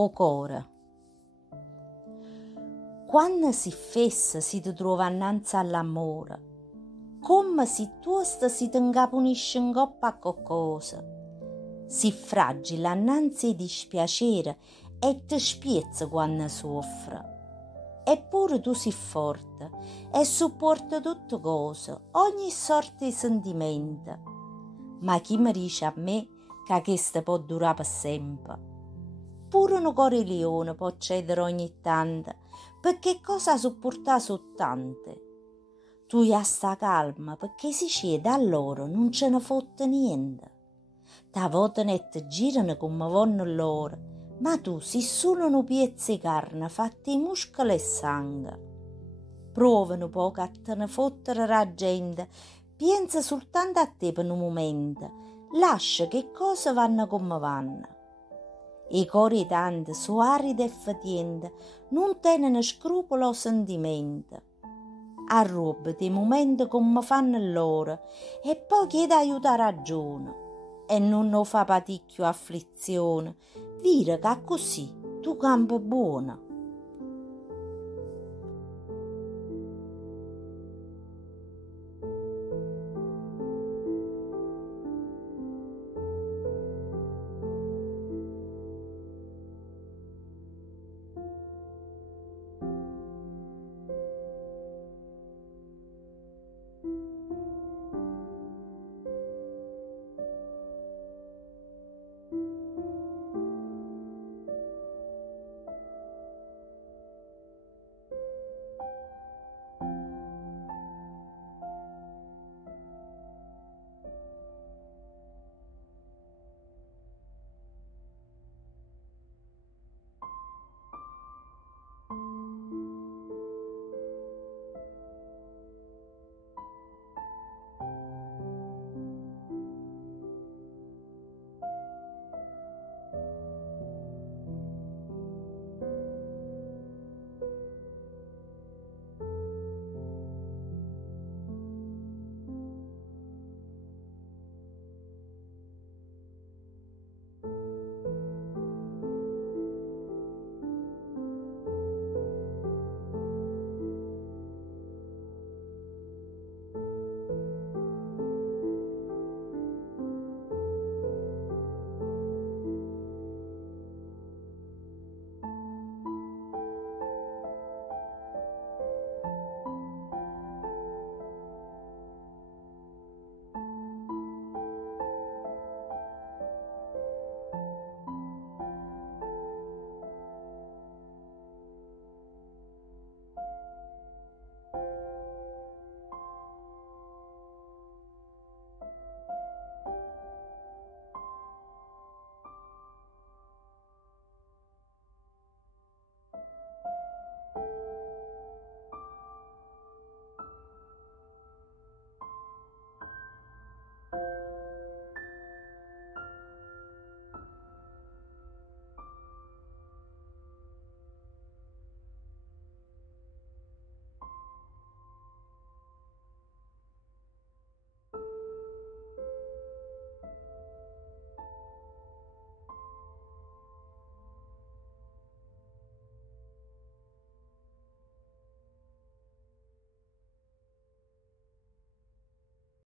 o core. Quando si fessa si ti trova annanzi all'amore, come se tu si ti incapunisci in coppa a qualcosa, si fragile annanzi ai dispiacere e ti spiezza quando soffre. Eppure tu sei forte e supporta tutte cose, ogni sorta di sentimento. Ma chi mi dice a me che questa può durare per sempre? Pure un cuore leone può cedere ogni tanto, perché cosa sopporta soltanto? Tu ya sta calma, perché si cede allora non ce ne fotte niente. Ta votano e ti girano come vanno loro, ma tu sei solo un pezzo di carne fatti di muscolo e sangue. Provano poco a te ne fottere la gente, pensa soltanto a te per un momento, lascia che cose vanno come vanno. I cori tanti, su aridi e fatienti, non tenono scrupolo o sentimento. Arrubano i momenti come fanno loro e poi chiede aiuto a ragione. E non fa paticchio afflizione, dire che così tu campi buono.